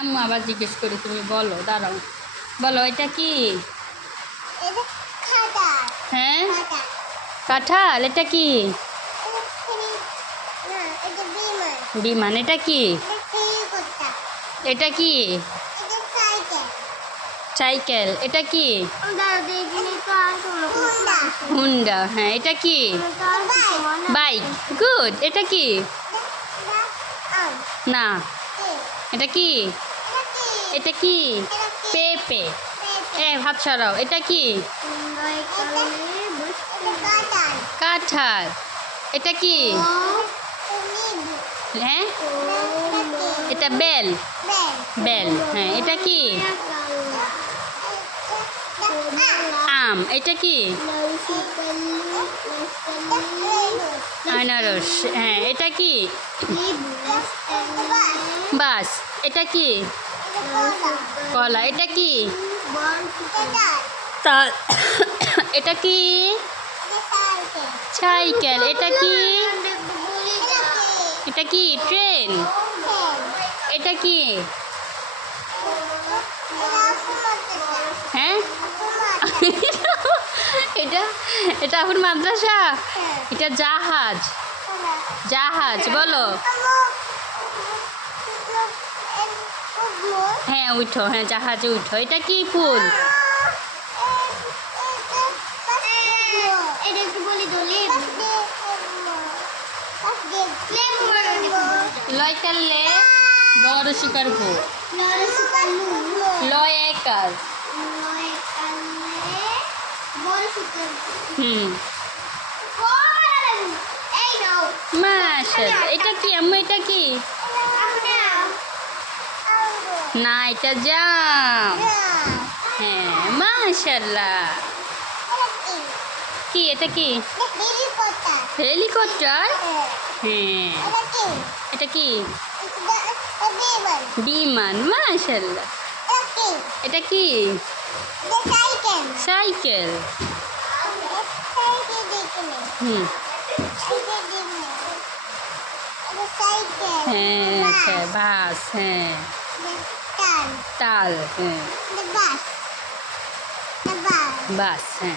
আম্মু আবার জিজ্ঞেস করি, তুমি বলো, দাঁড়াও, বলো এটা কি? হ্যাঁ, কাঁঠাল। এটা কি? বিমান। এটা কি? এটা কি? সাইকেল। এটা কি? হুন্ডা। হ্যাঁ, এটা কি? বাইক। গুড। এটা কি? না। এটা কি? এটা কি? পেঁপে। হাত সরাও। এটা কি? কাঁঠাল। এটা কি? হ্যাঁ, এটা বেল। বেল। হ্যাঁ, এটা কি? আম। এটা কি? আনারস। হ্যাঁ, এটা কি? বাস। এটা কি? কলা। এটা কি? তাল। এটা কি? সাইকেল। এটা কি? এটা কি? ট্রেন। এটা কি? হ্যাঁ, এটা এটা এখন মাদ্রাসা। এটা জাহাজ। জাহাজ। বলো। হ্যাঁ, উঠো। হ্যাঁ, জাহাজে উঠো। এটা কি ফুল? লয়কালে বড় শিকার ভো। লয়কার। মাশাআল্লাহ। এটা কি আম্মু? এটা কি? না, এটা জাম। হ্যাঁ, মাশাআল্লাহ। কি? এটা কি? হেলিকপ্টার। হ্যাঁ, এটা কি? বিমান। মাশাআল্লাহ। এটা কি? সাইকেল। হ্যাঁ, আচ্ছা, বাস। হ্যাঁ, তাল। হ্যাঁ, বাস। হ্যাঁ।